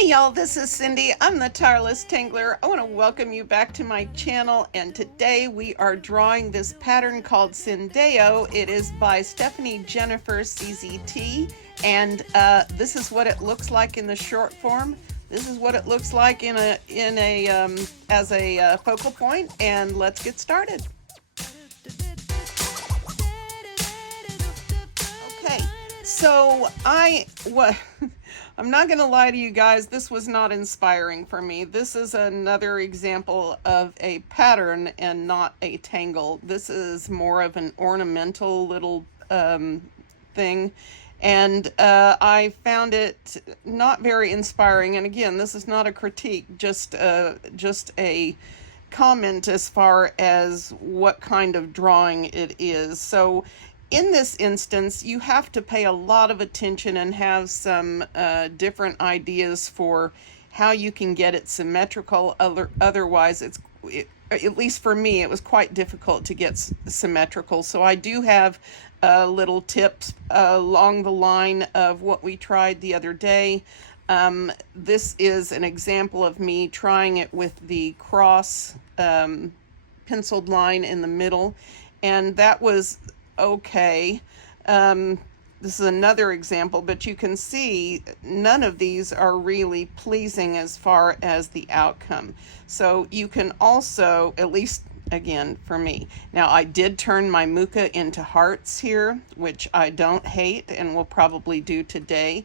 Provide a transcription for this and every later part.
Hey y'all, this is Cyndee. I'm the Tireless Tangler. I want to welcome you back to my channel, and today we are drawing this pattern called SYNDEO. It is by Stephanie Jennifer CZT, and this is what it looks like in the short form. This is what it looks like as a focal point, and let's get started. Okay, so I'm not going to lie to you guys, this was not inspiring for me. This is another example of a pattern and not a tangle. This is more of an ornamental little thing, and I found it not very inspiring. And again, this is not a critique, just a comment as far as what kind of drawing it is. So in this instance, you have to pay a lot of attention and have some different ideas for how you can get it symmetrical. Otherwise, at least for me, it was quite difficult to get symmetrical. So I do have little tips along the line of what we tried the other day. This is an example of me trying it with the cross penciled line in the middle, and that was okay. This is another example, but you can see none of these are really pleasing as far as the outcome. So you can also, at least again for me, now I did turn my muka into hearts here, which I don't hate and will probably do today.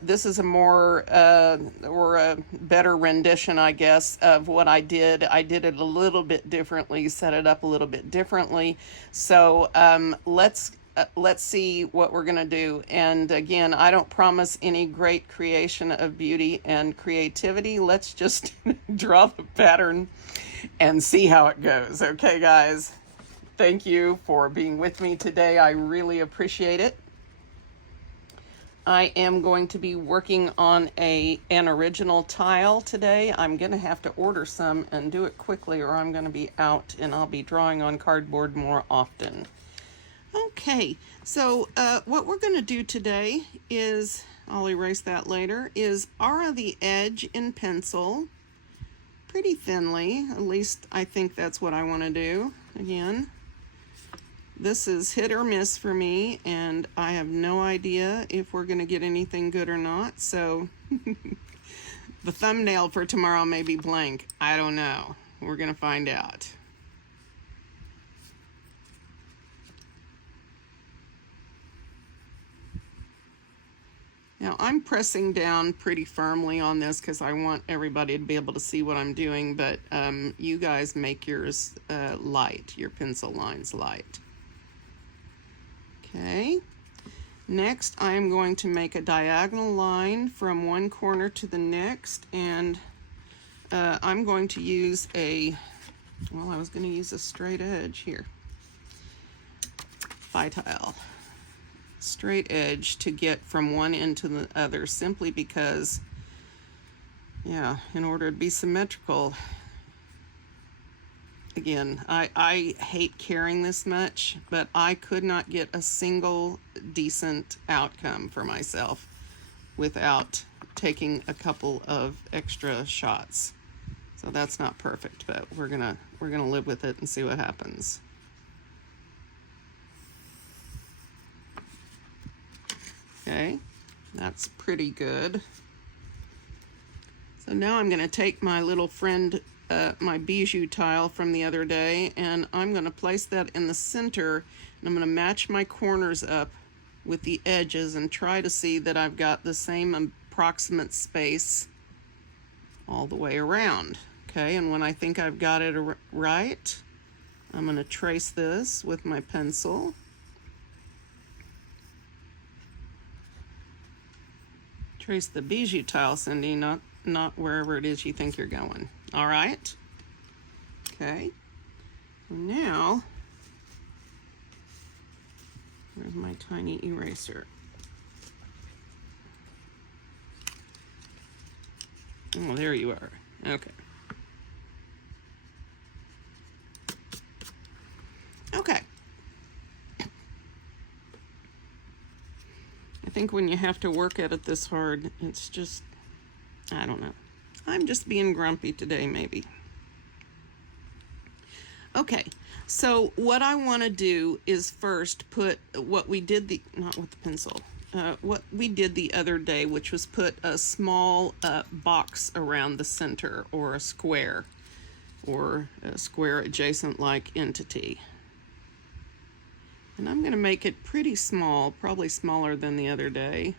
This is a more or a better rendition, I guess, of what I did. I did it a little bit differently, set it up a little bit differently. So let's see what we're gonna do. And again, I don't promise any great creation of beauty and creativity. Let's just draw the pattern and see how it goes. Okay, guys, thank you for being with me today. I really appreciate it. I am going to be working on an original tile today. I'm going to have to order some and do it quickly, or I'm going to be out, and I'll be drawing on cardboard more often. Okay, so what we're going to do today is, I'll erase that later, is aura the edge in pencil pretty thinly. At least I think that's what I want to do. Again, this is hit or miss for me, and I have no idea if we're going to get anything good or not. So the thumbnail for tomorrow may be blank. I don't know. We're going to find out. Now I'm pressing down pretty firmly on this because I want everybody to be able to see what I'm doing, but you guys make yours light, your pencil lines light. Okay, next I'm going to make a diagonal line from one corner to the next, and I'm going to use I was going to use a straight edge here, tile. Straight edge to get from one end to the other, simply because, yeah, in order to be symmetrical. Again, I hate caring this much, but I could not get a single decent outcome for myself without taking a couple of extra shots. So that's not perfect, but we're gonna live with it and see what happens. Okay, that's pretty good. So now I'm going to take my little friend, my bijou tile from the other day, and I'm going to place that in the center, and I'm going to match my corners up with the edges and try to see that I've got the same approximate space all the way around. Okay, and when I think I've got it right, I'm going to trace this with my pencil. Trace the bijou tile, Cyndee, not wherever it is you think you're going. All right. Okay. Now, where's my tiny eraser? Oh, there you are. Okay. Okay. I think when you have to work at it this hard, it's just I don't know. I'm just being grumpy today, maybe. Okay, so what I want to do is first put what we did not with the pencil, what we did the other day, which was put a small box around the center, or a square adjacent like entity. And I'm going to make it pretty small, probably smaller than the other day.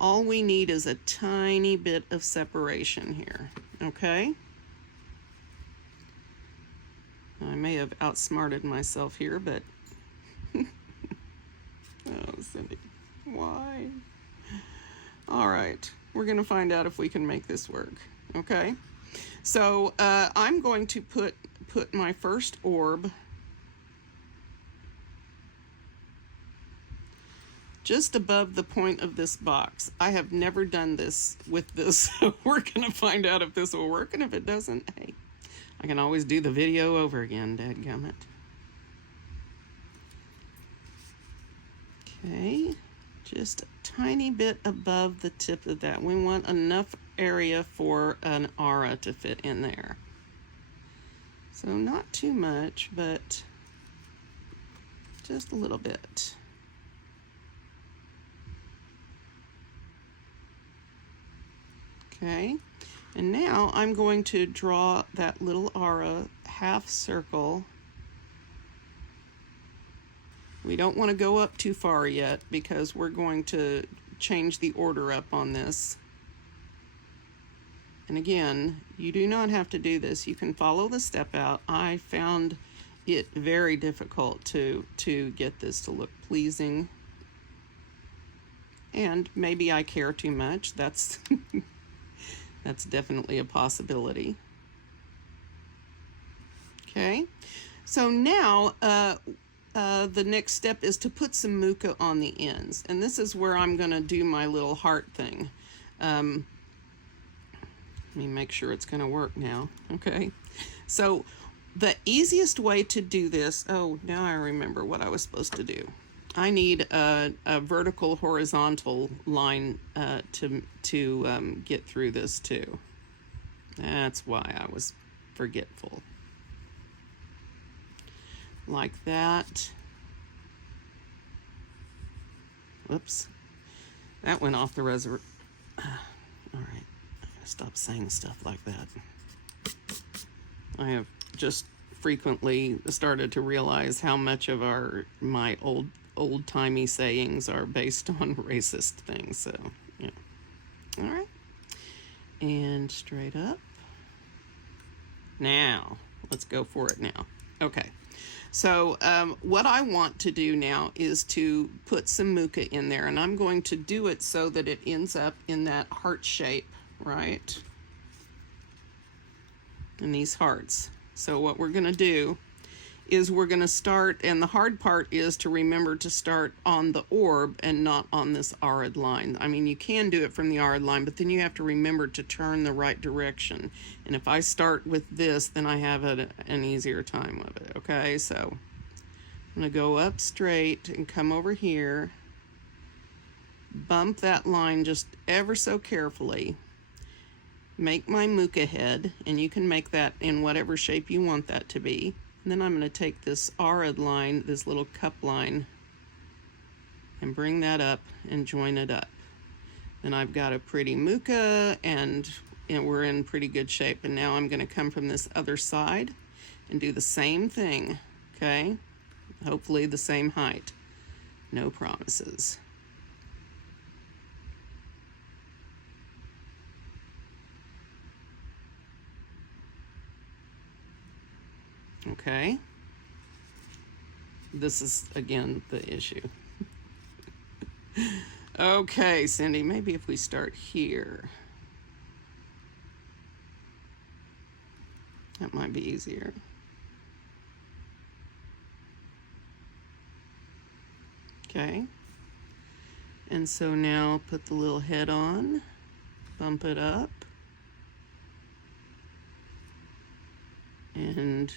All we need is a tiny bit of separation here, okay? I may have outsmarted myself here, but oh, Cyndee, why? All right, we're going to find out if we can make this work, okay? So I'm going to put my first orb just above the point of this box. I have never done this with this, so we're going to find out if this will work, and if it doesn't, hey, I can always do the video over again, dadgummit. Okay, just a tiny bit above the tip of that. We want enough area for an aura to fit in there. So not too much, but just a little bit. Okay, and now I'm going to draw that little aura half circle. We don't want to go up too far yet because we're going to change the order up on this. And again, you do not have to do this. You can follow the step out. I found it very difficult to get this to look pleasing. And maybe I care too much. That's that's definitely a possibility. Okay, so now the next step is to put some muka on the ends, and this is where I'm going to do my little heart thing. Let me make sure it's going to work now. Okay, so the easiest way to do this, oh, now I remember what I was supposed to do. I need a vertical horizontal line to get through this too. That's why I was forgetful. Like that. Whoops. That went off the reservoir. All right, I gotta stop saying stuff like that. I have just frequently started to realize how much of my old-timey sayings are based on racist things, so yeah. All right, and straight up. Now let's go for it now. Okay, so what I want to do now is to put some muka in there, and I'm going to do it so that it ends up in that heart shape, right? In these hearts. So what we're going to do is we're going to start, and the hard part is to remember to start on the orb and not on this arid line. I mean, you can do it from the arid line, but then you have to remember to turn the right direction. And if I start with this, then I have an easier time with it, okay? So I'm going to go up straight and come over here, bump that line just ever so carefully, make my muka head, and you can make that in whatever shape you want that to be. And then I'm going to take this arid line, this little cup line, and bring that up and join it up. And I've got a pretty muka, and we're in pretty good shape. And now I'm going to come from this other side and do the same thing, okay? Hopefully the same height. No promises. Okay, this is again the issue. Okay, Cyndee, maybe if we start here, that might be easier. Okay, and so now put the little head on, bump it up, and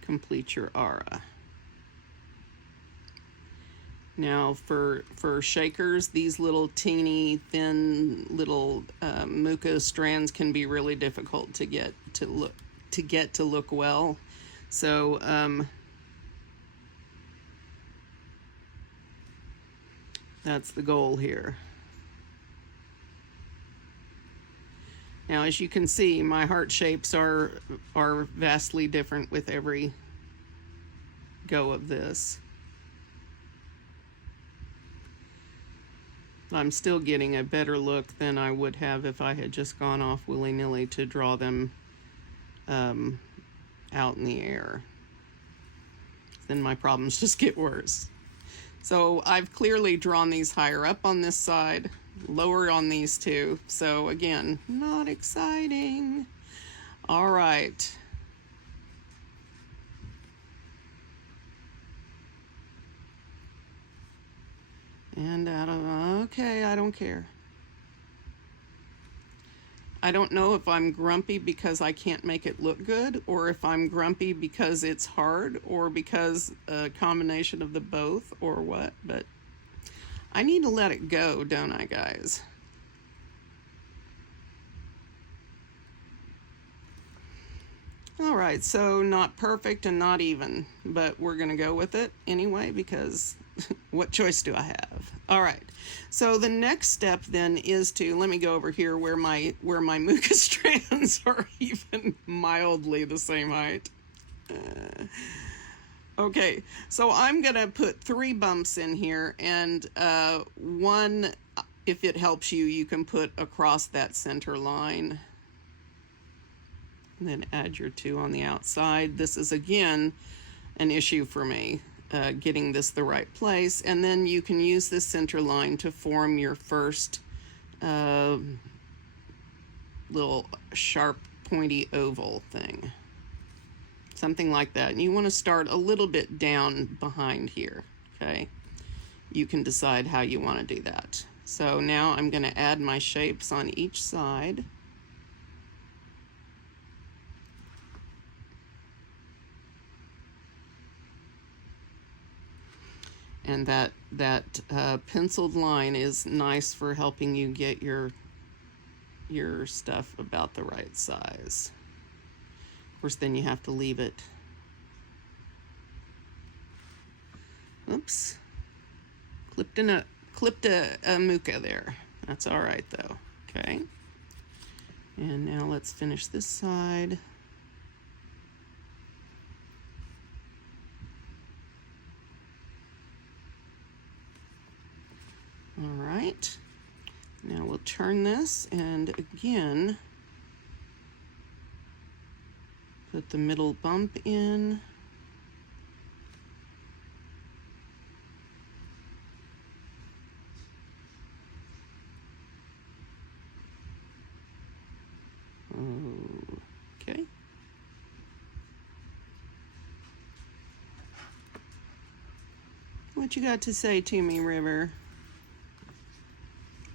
complete your aura. Now for shakers, these little teeny thin little muca strands can be really difficult to get to look well. So that's the goal here. Now, as you can see, my heart shapes are vastly different with every go of this. I'm still getting a better look than I would have if I had just gone off willy-nilly to draw them out in the air. Then my problems just get worse. So I've clearly drawn these higher up on this side, lower on these two. So again, not exciting. All right. And out of, okay, I don't care. I don't know if I'm grumpy because I can't make it look good, or if I'm grumpy because it's hard, or because a combination of the both, or what, but I need to let it go, don't I, guys? All right, so not perfect and not even, but we're gonna go with it anyway because what choice do I have? All right, so the next step then is to, let me go over here where my mucus strands are even mildly the same height. Okay, so I'm gonna put 3 bumps in here, and one, if it helps you, you can put across that center line. And then add your 2 on the outside. This is again an issue for me, getting this the right place. And then you can use this center line to form your first little sharp pointy oval thing. Something like that. And you want to start a little bit down behind here, okay? You can decide how you want to do that. So now I'm going to add my shapes on each side. And that penciled line is nice for helping you get your stuff about the right size. Of course, then you have to leave it. Oops. Clipped a muca there. That's all right though. Okay. And now let's finish this side. All right, now we'll turn this and again put the middle bump in. Okay. What you got to say to me, River?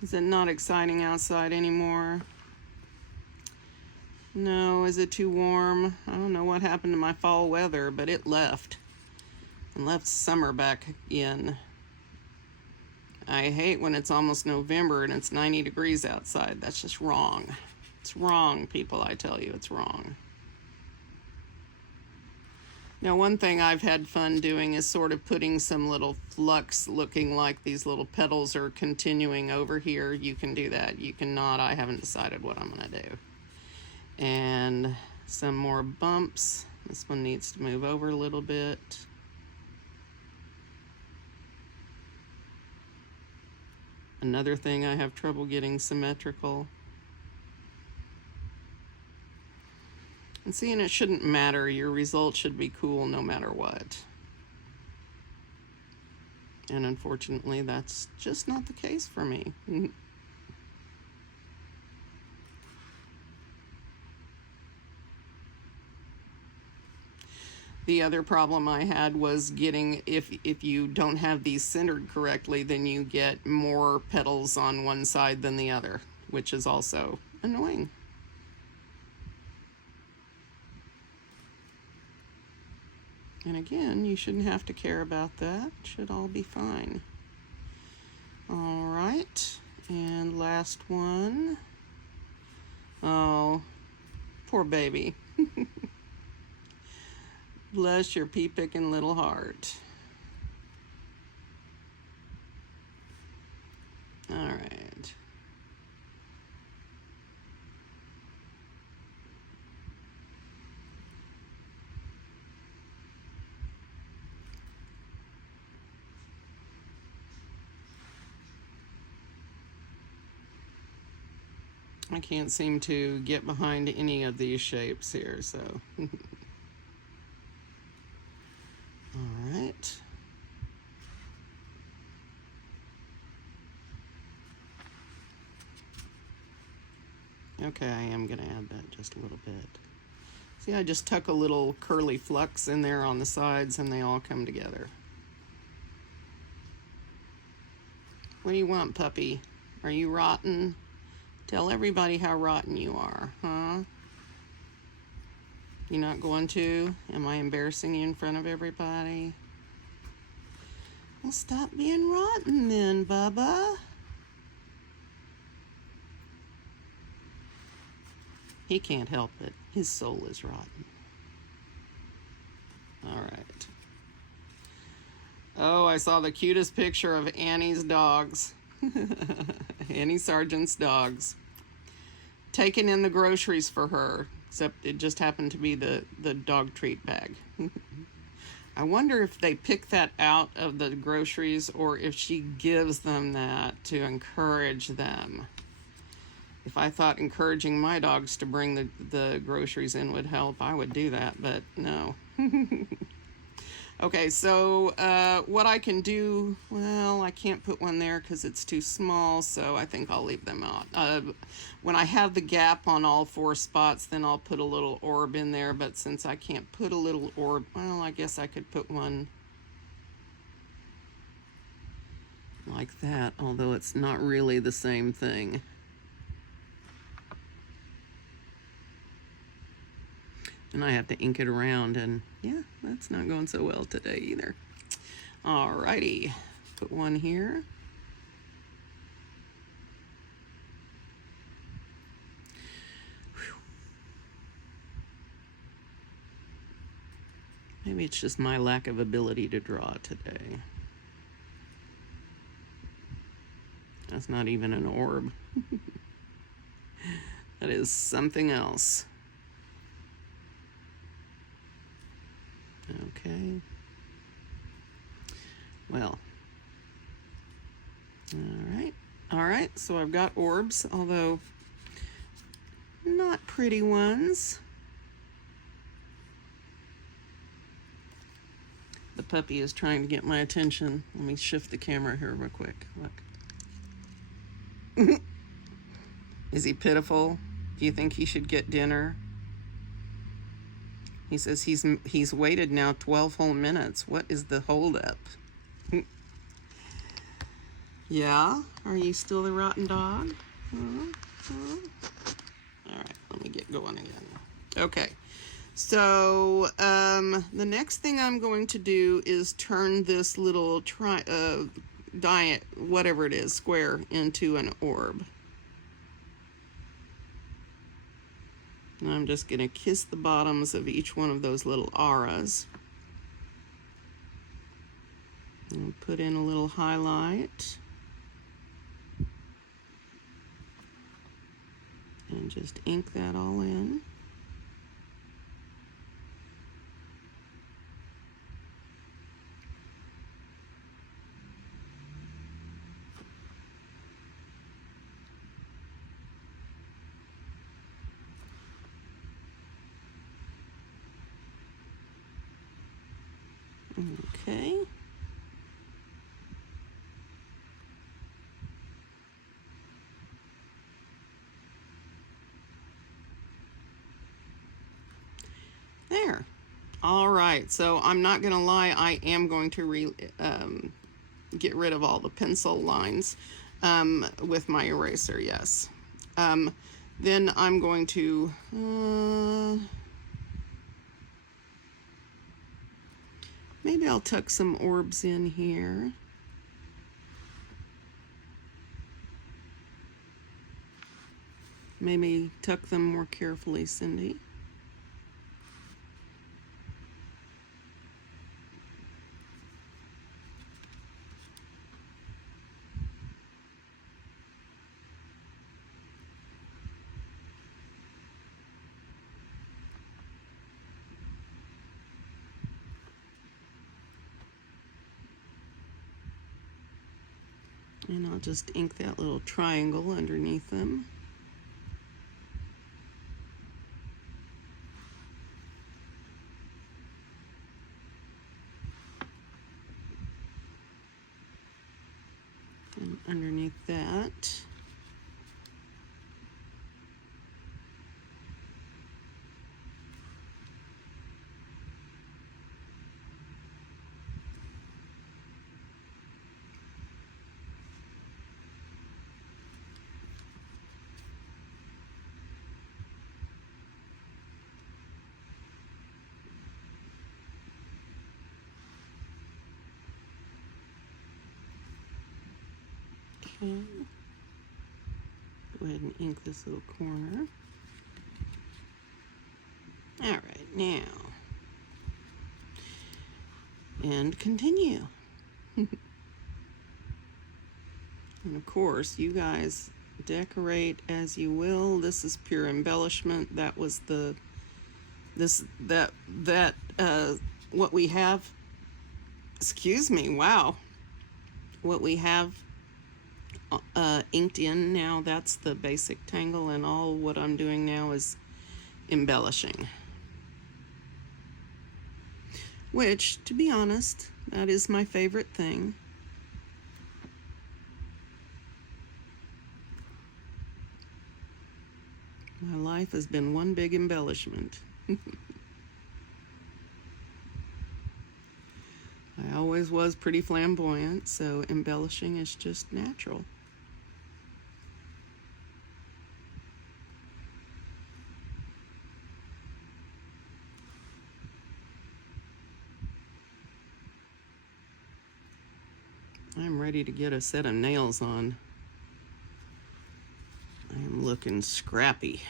Is it not exciting outside anymore? No, is it too warm? I don't know what happened to my fall weather, but it left. And left summer back in. I hate when it's almost November and it's 90 degrees outside. That's just wrong. It's wrong, people, I tell you, it's wrong. Now, one thing I've had fun doing is sort of putting some little flux looking like these little petals are continuing over here. You can do that. You cannot. I haven't decided what I'm going to do. And some more bumps. This one needs to move over a little bit. Another thing I have trouble getting symmetrical. And see, and it shouldn't matter. Your result should be cool no matter what. And unfortunately, that's just not the case for me. The other problem I had was getting, if you don't have these centered correctly, then you get more petals on one side than the other, which is also annoying. And again, you shouldn't have to care about that. It should all be fine. All right, and last one. Oh, poor baby. Bless your pea-picking little heart. All right. I can't seem to get behind any of these shapes here, so. All right. Okay, I am going to add that just a little bit. See, I just tuck a little curly flux in there on the sides and they all come together. What do you want, puppy? Are you rotten? Tell everybody how rotten you are, huh? You not going to? Am I embarrassing you in front of everybody? Well, stop being rotten then, Bubba. He can't help it. His soul is rotten. All right. Oh, I saw the cutest picture of Annie's dogs. Annie Sargent's dogs. Taking in the groceries for her, except it just happened to be the dog treat bag. I wonder if they pick that out of the groceries or if she gives them that to encourage them. If I thought encouraging my dogs to bring the groceries in would help, I would do that, but no. Okay, so what I can do, well, I can't put one there because it's too small, so I think I'll leave them out. When I have the gap on all 4 spots, then I'll put a little orb in there, but since I can't put a little orb, well, I guess I could put one like that, although it's not really the same thing. And I have to ink it around, and yeah, that's not going so well today either. Alrighty, put one here. Whew. Maybe it's just my lack of ability to draw today. That's not even an orb. That is something else. Okay. Well. All right, so I've got orbs, although not pretty ones. The puppy is trying to get my attention. Let me shift the camera here real quick. Look. Is he pitiful? Do you think he should get dinner? He says he's waited now 12 whole minutes. What is the holdup? Yeah? Are you still the rotten dog? All right, let me get going again. Okay, so the next thing I'm going to do is turn this little whatever it is, square, into an orb. And I'm just going to kiss the bottoms of each one of those little auras. And put in a little highlight. And just ink that all in. Okay. There. All right, so I'm not going to lie, I am going to get rid of all the pencil lines with my eraser, yes. Then I'm going to maybe I'll tuck some orbs in here. Maybe tuck them more carefully, Cyndee. And I'll just ink that little triangle underneath them. And underneath that, okay. Go ahead and ink this little corner. All right, now, and continue. And of course, you guys decorate as you will. This is pure embellishment. That was the, what we have, excuse me, wow. What we have inked in now, that's the basic tangle, and all what I'm doing now is embellishing. Which, to be honest, that is my favorite thing. My life has been one big embellishment. I always was pretty flamboyant, so embellishing is just natural. I'm ready to get a set of nails on. I am looking scrappy.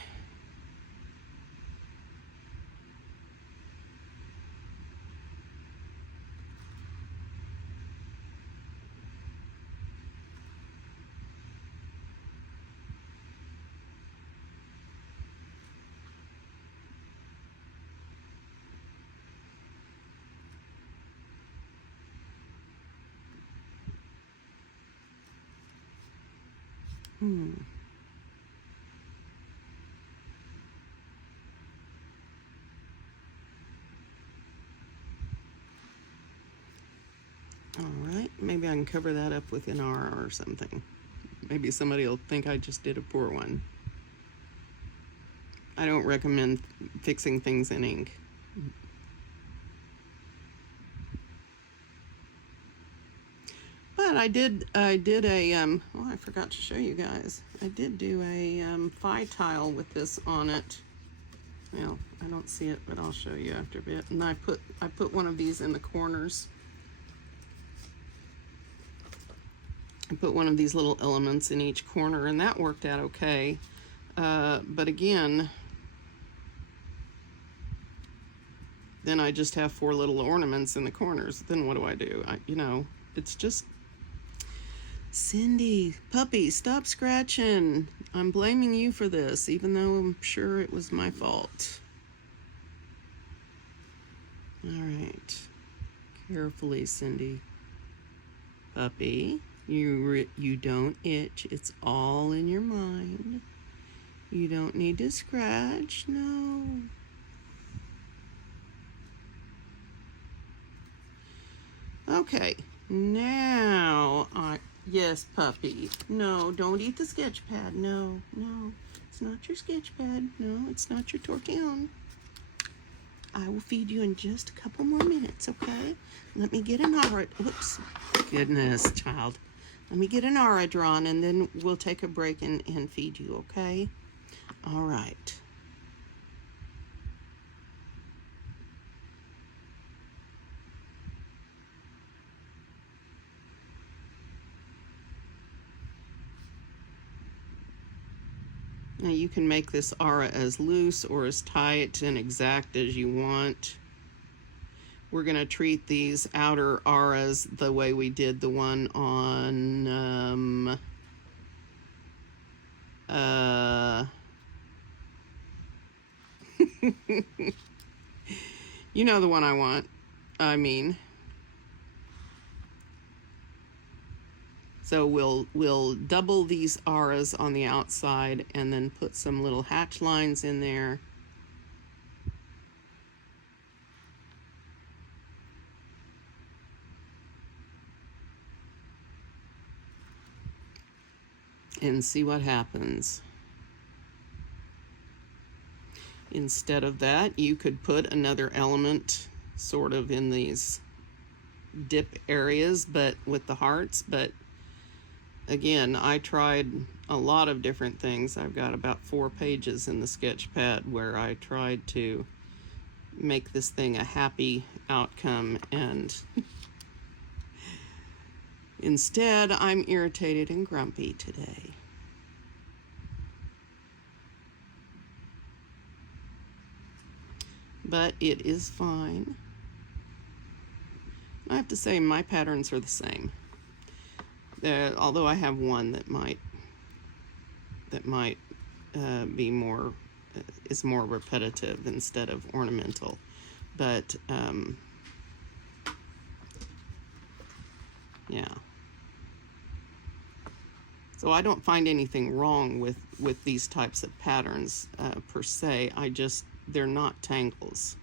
All right, maybe I can cover that up with an R or something. Maybe somebody will think I just did a poor one. I don't recommend fixing things in ink. But I did a, oh, I forgot to show you guys. I did do a phi tile with this on it. Well, I don't see it, but I'll show you after a bit. And I put one of these in the corners. I put one of these little elements in each corner, and that worked out okay. But again, then I just have 4 little ornaments in the corners. Then what do? You know, it's just, Cyndee, puppy, stop scratching. I'm blaming you for this, even though I'm sure it was my fault. All right, carefully, Cyndee. Puppy, you don't itch. It's all in your mind. You don't need to scratch, no. Okay, now yes, puppy. No, don't eat the sketch pad. No, it's not your sketch pad. No, it's not your tortillon. I will feed you in just a couple more minutes, okay? Let me get an aura. Whoops, goodness, child. Let me get an aura drawn, and then we'll take a break and feed you, okay? All right. Now you can make this aura as loose or as tight and exact as you want. We're going to treat these outer auras the way we did the one on you know the one I mean. So we'll double these auras on the outside and then put some little hatch lines in there. And see what happens. Instead of that, you could put another element sort of in these dip areas, but with the hearts. But again, I tried a lot of different things. I've got about 4 pages in the sketch pad where I tried to make this thing a happy outcome, and instead I'm irritated and grumpy today. But it is fine. I have to say my patterns are the same. Although I have one that might be more is more repetitive instead of ornamental, but yeah. So I don't find anything wrong with these types of patterns per se. They're not tangles.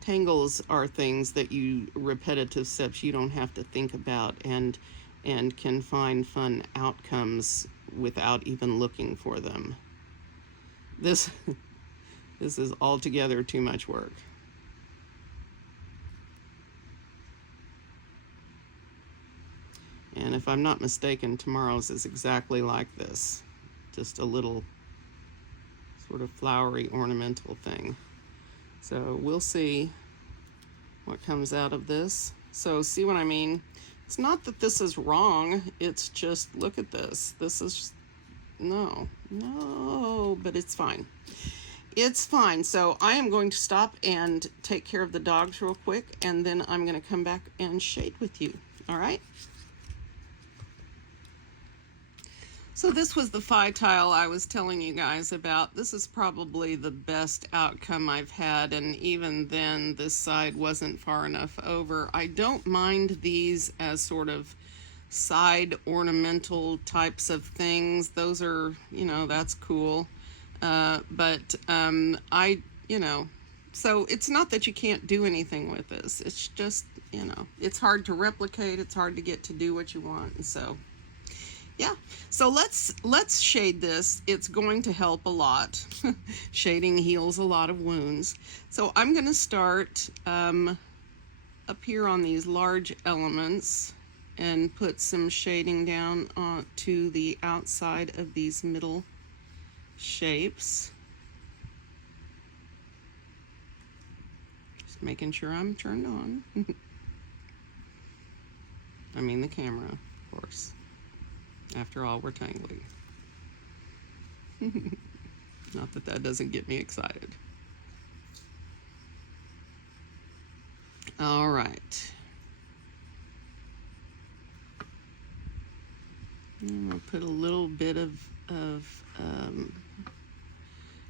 Tangles are things that repetitive steps you don't have to think about, and can find fun outcomes without even looking for them. This is altogether too much work. And if I'm not mistaken, tomorrow's is exactly like this. Just a little sort of flowery ornamental thing. So we'll see what comes out of this. So see what I mean? It's not that this is wrong. It's just, look at this. This is, no, but it's fine. It's fine. So I am going to stop and take care of the dogs real quick, and then I'm going to come back and shade with you. All right? So this was the phi tile I was telling you guys about. This is probably the best outcome I've had, and even then this side wasn't far enough over. I don't mind these as sort of side ornamental types of things. Those are, that's cool. So it's not that you can't do anything with this. It's just, it's hard to replicate. It's hard to get to do what you want. And so yeah, so let's shade this. It's going to help a lot. Shading heals a lot of wounds. So I'm going to start up here on these large elements and put some shading down to the outside of these middle shapes. Just making sure I'm turned on. I mean the camera, of course. After all, we're tangling. Not that that doesn't get me excited. All right. I'm going to put a little bit of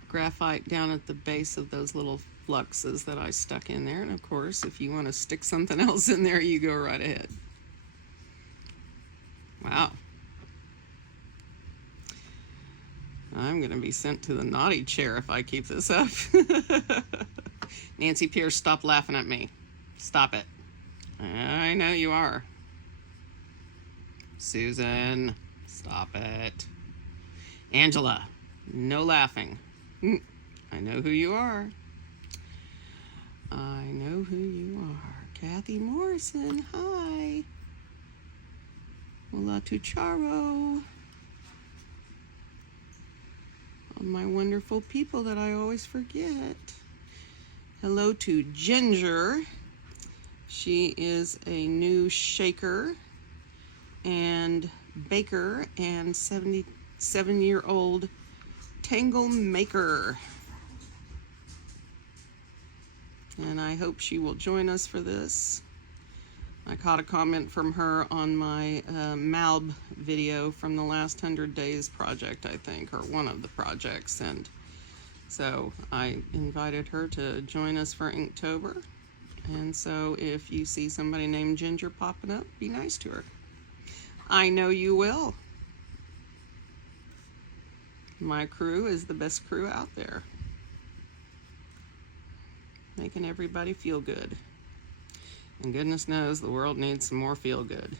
graphite down at the base of those little fluxes that I stuck in there. And of course, if you want to stick something else in there, you go right ahead. Wow. I'm going to be sent to the naughty chair if I keep this up. Nancy Pierce, stop laughing at me. Stop it. I know you are. Susan, stop it. Angela, no laughing. I know who you are. I know who you are. Kathy Morrison, hi. Hola tu charo. All my wonderful people that I always forget. Hello to Ginger. She is a new shaker and baker and 77-year-old tangle maker. And I hope she will join us for this. I caught a comment from her on my Malb video from the last 100 Days project, I think, or one of the projects, and so I invited her to join us for Inktober. And so if you see somebody named Ginger popping up, be nice to her. I know you will. My crew is the best crew out there, making everybody feel good. And goodness knows the world needs some more feel good.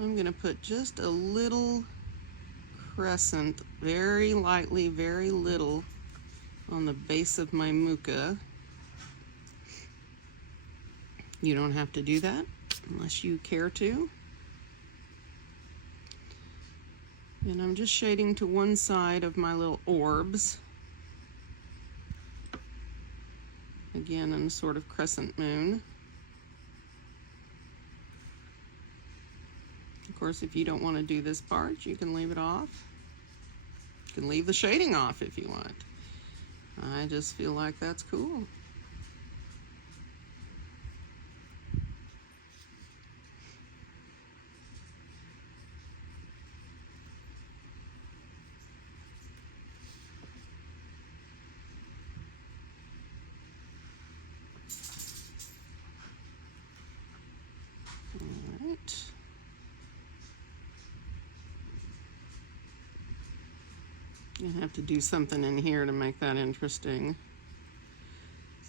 I'm going to put just a little crescent, very lightly, very little, on the base of my muka. You don't have to do that unless you care to. And I'm just shading to one side of my little orbs. Again, in a sort of crescent moon. Of course, if you don't want to do this part, you can leave it off. You can leave the shading off if you want. I just feel like that's cool. All right. I have to do something in here to make that interesting.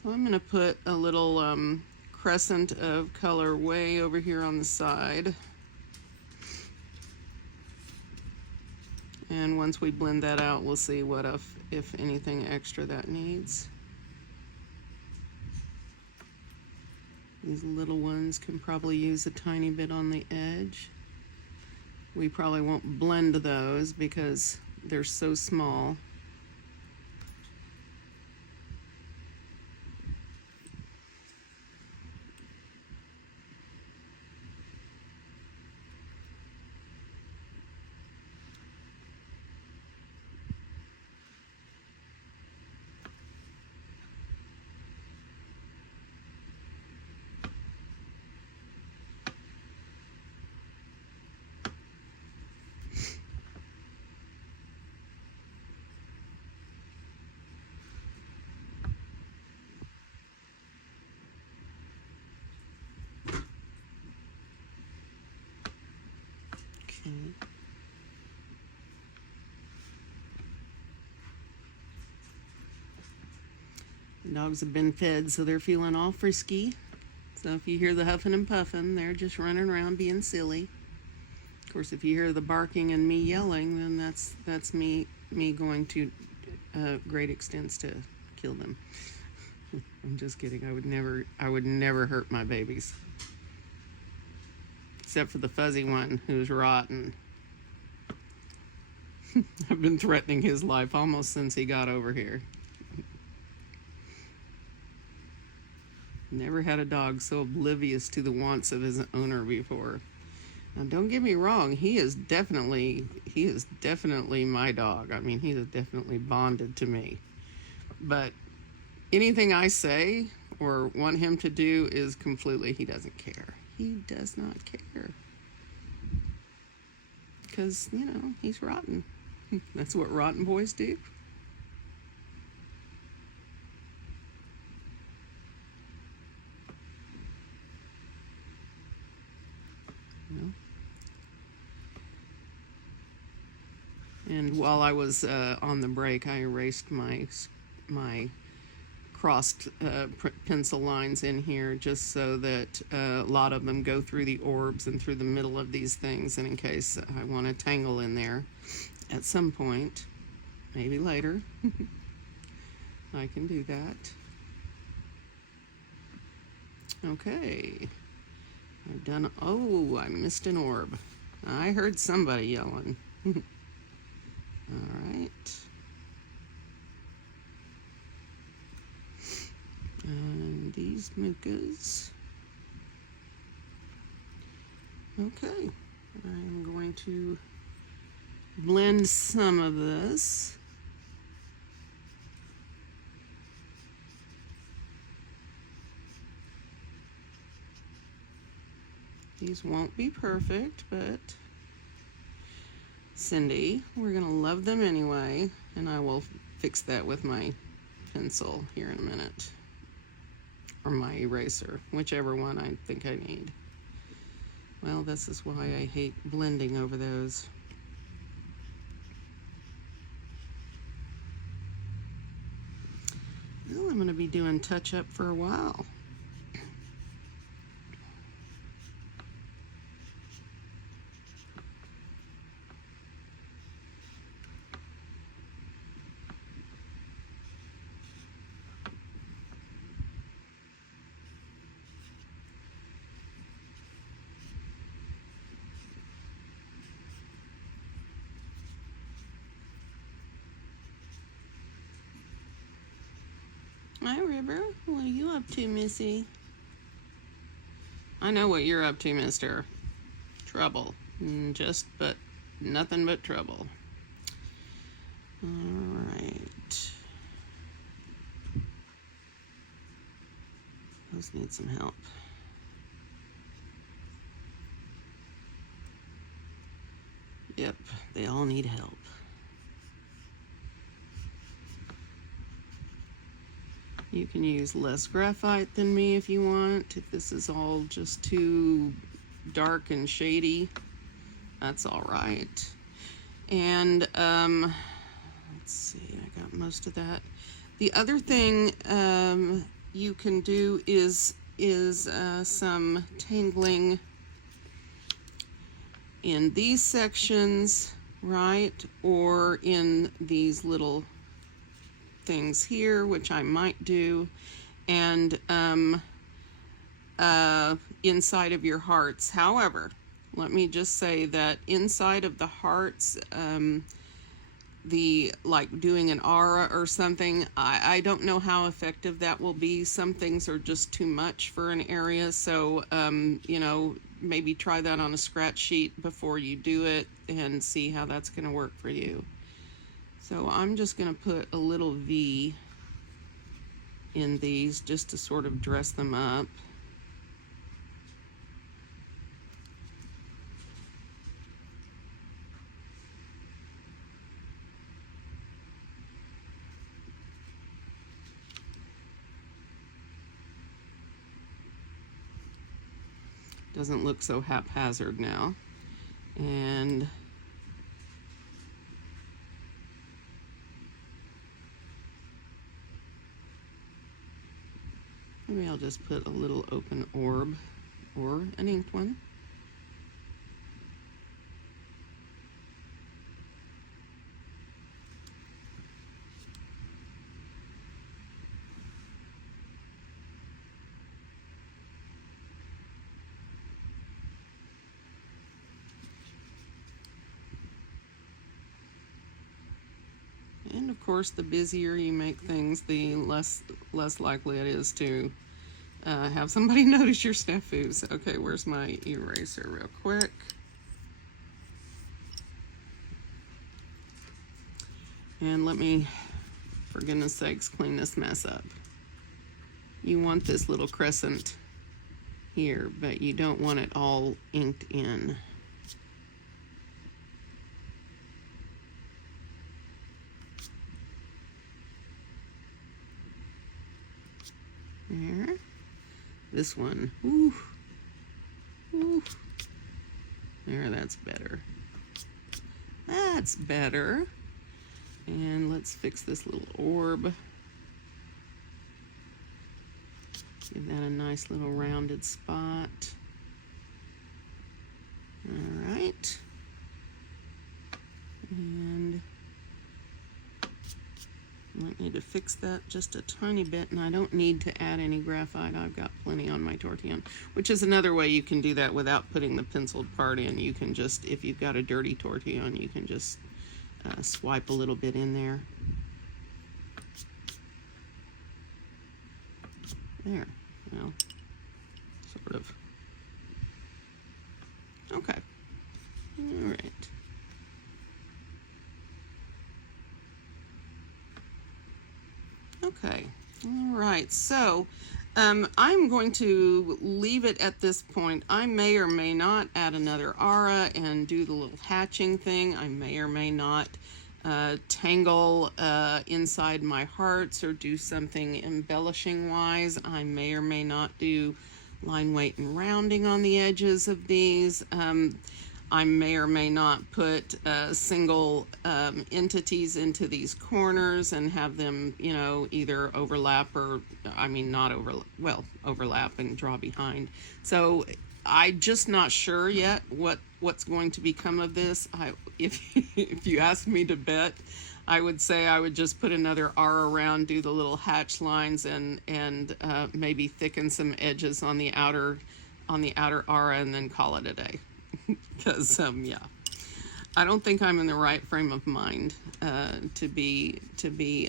So I'm going to put a little crescent of color way over here on the side. And once we blend that out, we'll see what if anything extra that needs. These little ones can probably use a tiny bit on the edge. We probably won't blend those because they're so small. The dogs have been fed, so they're feeling all frisky. So if you hear the huffing and puffing, they're just running around being silly. Of course, if you hear the barking and me yelling, then that's me going to great extents to kill them. I'm just kidding. I would never hurt my babies. Except for the fuzzy one who's rotten. I've been threatening his life almost since he got over here. Never had a dog so oblivious to the wants of his owner before. Now, don't get me wrong, he is definitely my dog. I mean, he is definitely bonded to me. But anything I say or want him to do is completely, he doesn't care. He does not care. Because, you know, he's rotten. That's what rotten boys do. And while I was on the break, I erased my crossed pencil lines in here just so that a lot of them go through the orbs and through the middle of these things, and in case I want to tangle in there at some point, maybe later, I can do that. Okay, I've done, oh, I missed an orb. I heard somebody yelling. All right. And these mucas. Okay, I'm going to blend some of this. These won't be perfect, but Cyndee, we're gonna love them anyway, and I will fix that with my pencil here in a minute, or my eraser, whichever one I think I need. Well, this is why I hate blending over those. Well, I'm gonna be doing touch-up for a while. Hi, River. What are you up to, Missy? I know what you're up to, mister. Trouble. But nothing but trouble. All right. Those need some help. Yep, they all need help. You can use less graphite than me if you want. If this is all just too dark and shady, that's all right. And let's see, I got most of that. The other thing you can do is some tangling in these sections, right? Or in these little things here, which I might do, and inside of your hearts. However, let me just say that inside of the hearts, like doing an aura or something, I don't know how effective that will be. Some things are just too much for an area, so you know, maybe try that on a scratch sheet before you do it and see how that's going to work for you. So I'm just going to put a little V in these just to sort of dress them up. Doesn't look so haphazard now. And maybe I'll just put a little open orb or an inked one. And of course, the busier you make things, the less likely it is to have somebody notice your snafus. Okay, where's my eraser real quick? And let me, for goodness sakes, clean this mess up. You want this little crescent here, but you don't want it all inked in. There. This one. Ooh. Ooh. There, that's better. That's better. And let's fix this little orb. Give that a nice little rounded spot. All right. And I might need to fix that just a tiny bit, and I don't need to add any graphite. I've got plenty on my tortillon, which is another way you can do that without putting the penciled part in. You can just, if you've got a dirty tortillon, you can just swipe a little bit in there. There, well, sort of. Okay, all right. Okay, all right, so I'm going to leave it at this point. I may or may not add another aura and do the little hatching thing. I may or may not tangle inside my hearts or do something embellishing wise. I may or may not do line weight and rounding on the edges of these. I may or may not put single entities into these corners and have them, you know, either overlap or, I mean, not overlap, well, overlap and draw behind. So I'm just not sure yet what's going to become of this. If you ask me to bet, I would say I would just put another R around, do the little hatch lines, and maybe thicken some edges on the outer aura, and then call it a day. Because yeah, I don't think I'm in the right frame of mind to be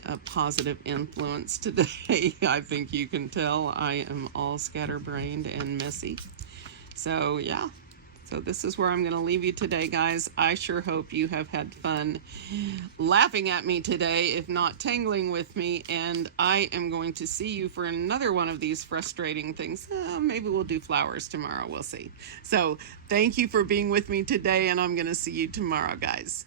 a positive influence today. I think you can tell I am all scatterbrained and messy. So yeah, so this is where I'm going to leave you today, guys. I sure hope you have had fun laughing at me today, if not tangling with me, and I am going to see you for another one of these frustrating things. Maybe we'll do flowers tomorrow, we'll see. So thank you for being with me today, and I'm going to see you tomorrow, guys.